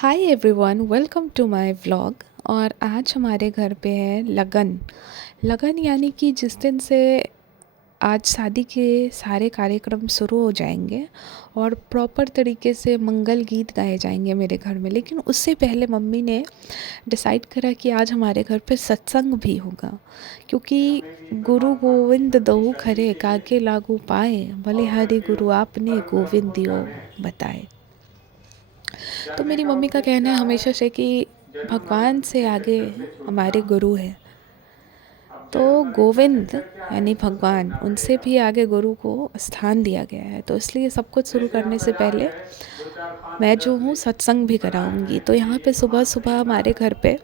Hi everyone, welcome to my vlog. और आज हमारे घर पे है लगन। लगन यानी कि जिस दिन से आज शादी के सारे कार्यक्रम शुरू हो जाएंगे और प्रॉपर तरीके से मंगल गीत गाए जाएंगे मेरे घर में। लेकिन उससे पहले मम्मी ने डिसाइड करा कि आज हमारे घर पे सत्संग भी होगा, क्योंकि गुरु गोविंद दहु खरे काके लागू पाए, भले हरि गुरु आपने गोविंद दियो बताए। तो मेरी मम्मी का कहना है हमेशा से कि भगवान से आगे हमारे गुरु हैं। तो गोविंद यानी भगवान, उनसे भी आगे गुरु को स्थान दिया गया है। तो इसलिए सब कुछ शुरू करने से पहले मैं जो हूँ सत्संग भी कराऊंगी। तो यहाँ पे सुबह सुबह हमारे घर पे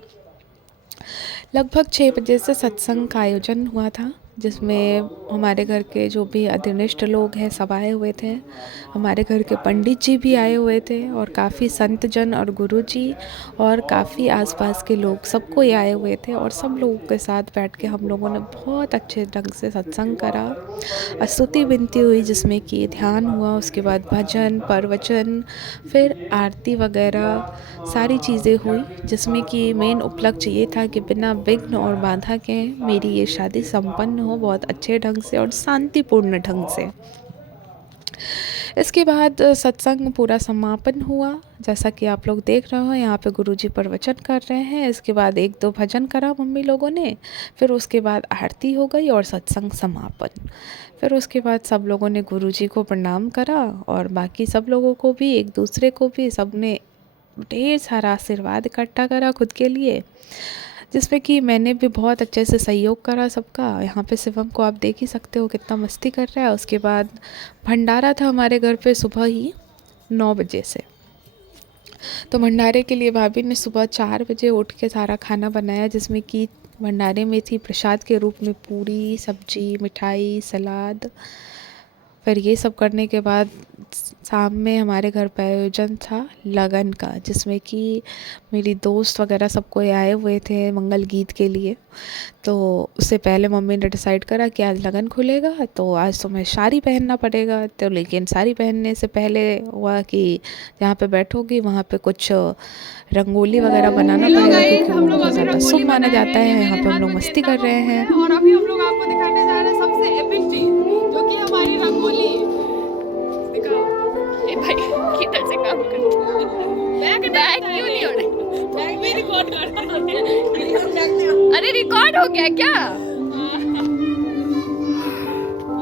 लगभग 6 बजे से सत्संग का आयोजन हुआ था, जिसमें हमारे घर के जो भी अधीनस्थ लोग हैं सब आए हुए थे। हमारे घर के पंडित जी भी आए हुए थे और काफ़ी संत जन और गुरु जी और काफ़ी आसपास के लोग, सबको ये आए हुए थे। और सब लोगों के साथ बैठ के हम लोगों ने बहुत अच्छे ढंग से सत्संग करा। स्तुति विनती हुई, जिसमें कि ध्यान हुआ, उसके बाद भजन प्रवचन, फिर आरती वगैरह सारी चीज़ें हुई, जिसमें कि मेन उपलक्ष्य ये था कि बिना विघ्न और बाधा के मेरी ये शादी संपन्न हो बहुत अच्छे ढंग से और शांतिपूर्ण ढंग से। इसके बाद सत्संग पूरा समापन हुआ, जैसा कि आप लोग देख रहे हो। यहाँ पे गुरुजी प्रवचन कर रहे हैं। इसके बाद एक दो भजन करा मम्मी लोगों ने, फिर उसके बाद आरती हो गई और सत्संग समापन। फिर उसके बाद सब लोगों ने गुरुजी को प्रणाम करा और बाकी सब लोगों को भी, एक दूसरे को भी, सब ने ढेर सारा आशीर्वाद इकट्ठा करा खुद के लिए, जिसमें कि मैंने भी बहुत अच्छे से सहयोग करा सबका। यहाँ पे शिवम को आप देख ही सकते हो कितना मस्ती कर रहा है। उसके बाद भंडारा था हमारे घर पे सुबह ही 9 बजे से। तो भंडारे के लिए भाभी ने सुबह 4 बजे उठ के सारा खाना बनाया, जिसमें कि भंडारे में थी प्रसाद के रूप में पूरी सब्जी, मिठाई, सलाद। फिर ये सब करने के बाद शाम में हमारे घर पे आयोजन था लगन का, जिसमें कि मेरी दोस्त वगैरह सब कोई आए हुए थे मंगल गीत के लिए। तो उससे पहले मम्मी ने डिसाइड करा कि आज लगन खुलेगा, तो आज तुम्हें साड़ी पहनना पड़ेगा। तो लेकिन साड़ी पहनने से पहले हुआ कि जहाँ पे बैठोगी वहाँ पे कुछ रंगोली वगैरह बनाना हेलो पड़ेगा, गाइस, क्योंकि हम वो लोग बहुत अभी ज़्यादा रंगोली शुभ माना बना रहे जाता हैं। ये है। यहाँ मेरे पे हम हाथ लोग में मस्ती गेंदा कर का रहे फूल हैं। है और अभी हम लोग आपको दिखाने जा रहे हैं सबसे एपिक चीज, जो कि हमारी रंगोली। दिखाओ। ए भाई, किधर से काम करते हो? बैग क्यों नहीं हो रहा? बैग भी रिकॉर्ड करते हैं। अरे रिकॉर्ड हो गया क्या?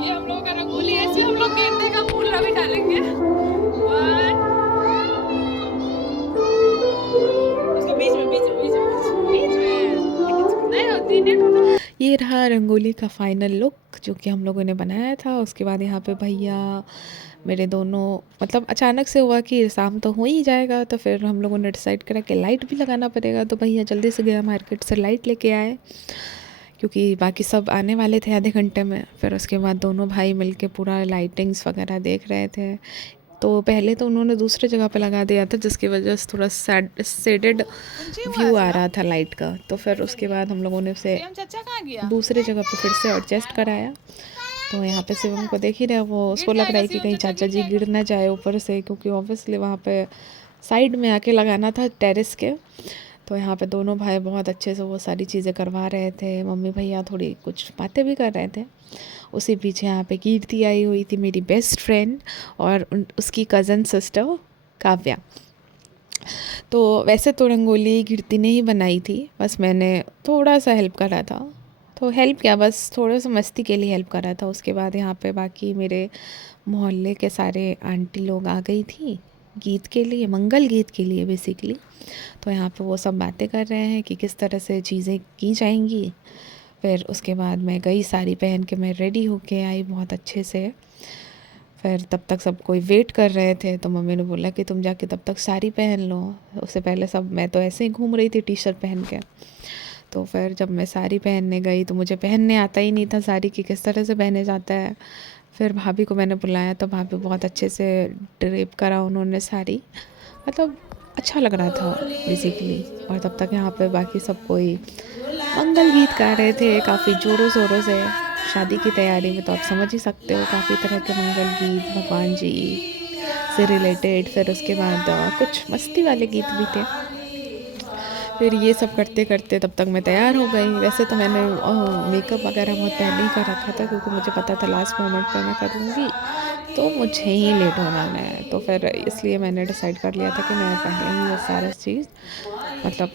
ये हम लोग का रंगोली है। इसमें हम लोग गेंदे का फूल अभी डालेंगे। One, इसको बीच में नहीं होती नहीं। ये रहा रंगोली का फाइनल लुक जो कि हम लोगों ने बनाया था। उसके बाद यहाँ पे भैया मेरे दोनों, मतलब अचानक से हुआ कि शाम तो हो ही जाएगा, तो फिर हम लोगों ने डिसाइड करा कि लाइट भी लगाना पड़ेगा। तो भैया जल्दी से गया मार्केट से लाइट लेके आए, क्योंकि बाकी सब आने वाले थे आधे घंटे में। फिर उसके बाद दोनों भाई मिलके पूरा लाइटिंग्स वगैरह देख रहे थे। तो पहले तो उन्होंने दूसरे जगह पे लगा दिया था, जिसकी वजह से थोड़ा शेडेड व्यू आ रहा था लाइट का। तो फिर उसके बाद हम लोगों ने उसे दूसरे जगह पे फिर से एडजस्ट कराया। तो यहाँ पे शिवम को देख ही रहे, वो उसको लग रहा है कि कहीं चाचा जी गिर ना जाए ऊपर से, क्योंकि ऑब्वियसली वहाँ पे साइड में आके लगाना था टेरेस के। तो यहाँ पे दोनों भाई बहुत अच्छे से वो सारी चीज़ें करवा रहे थे। मम्मी भैया थोड़ी कुछ बातें भी कर रहे थे। उसी पीछे यहाँ पे कीर्ति आई हुई थी, मेरी बेस्ट फ्रेंड, और उसकी कज़न सिस्टर काव्या। तो वैसे तो रंगोली कीर्ति ने ही बनाई थी, बस मैंने थोड़ा सा हेल्प करा था। तो हेल्प क्या, बस थोड़ा सा मस्ती के लिए हेल्प करा था। उसके बाद यहाँ पे बाकी मेरे मोहल्ले के सारे आंटी लोग आ गई थी गीत के लिए, मंगल गीत के लिए बेसिकली। तो यहाँ पे वो सब बातें कर रहे हैं कि किस तरह से चीज़ें की जाएंगी। फिर उसके बाद मैं गई साड़ी पहन के, मैं रेडी होके आई बहुत अच्छे से। फिर तब तक सब कोई वेट कर रहे थे, तो मम्मी ने बोला कि तुम जाके तब तक साड़ी पहन लो। उससे पहले सब, मैं तो ऐसे ही घूम रही थी टी शर्ट पहन के। तो फिर जब मैं साड़ी पहनने गई तो मुझे पहनने आता ही नहीं था साड़ी की किस तरह से पहने जाता है। फिर भाभी को मैंने बुलाया, तो भाभी बहुत अच्छे से ड्रेप करा उन्होंने साड़ी, मतलब अच्छा लग रहा था बेसिकली। और तब तक यहाँ पे बाकी सब कोई मंगल गीत गा रहे थे काफ़ी ज़ोरों शोरों से। शादी की तैयारी में तो आप समझ ही सकते हो, काफ़ी तरह के मंगल गीत, भगवान जी, से रिलेटेड। फिर उसके बाद कुछ मस्ती वाले गीत भी थे। फिर ये सब करते करते तब तक मैं तैयार हो गई। वैसे तो मैंने मेकअप वगैरह बहुत पहले ही कर रखा था, क्योंकि मुझे पता था लास्ट मोमेंट पे मैं करूँगी तो मुझे ही लेट होना है। तो फिर इसलिए मैंने डिसाइड कर लिया था कि मैं पहले ही ये सारा चीज़ मतलब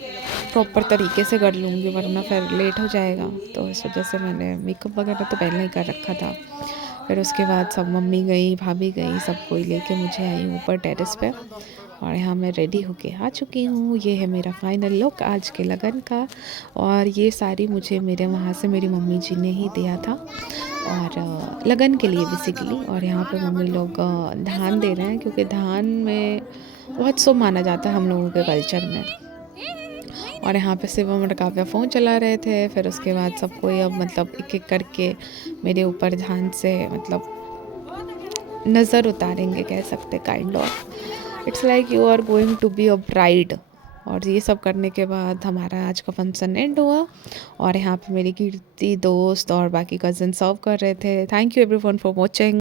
प्रॉपर तरीके से कर लूँगी, वरना फिर लेट हो जाएगा। तो इस वजह से मैंने मेकअप वगैरह तो पहले ही कर रखा था। फिर उसके बाद सब मम्मी गई, भाभी गई, सब कोई लेके मुझे आई ऊपर टेरेस पे, और यहाँ मैं रेडी होके आ चुकी हूँ। ये है मेरा फाइनल लुक आज के लगन का, और ये साड़ी मुझे मेरे वहाँ से मेरी मम्मी जी ने ही दिया था, और लगन के लिए बेसिकली। और यहाँ पे मम्मी लोग धान दे रहे हैं, क्योंकि धान में बहुत शुभ माना जाता है हम लोगों के कल्चर में। और यहाँ पे शिवम और काव्या फ़ोन चला रहे थे। फिर उसके बाद सब कोई अब मतलब एक एक करके मेरे ऊपर ध्यान से मतलब नज़र उतारेंगे, कह सकते kind of. It's like you are going to be a bride. और ये सब करने के बाद हमारा आज का फंक्शन एंड हुआ, और यहाँ पे मेरी कीर्ति दोस्त और बाकी कज़न सर्व कर रहे थे। Thank you everyone for watching.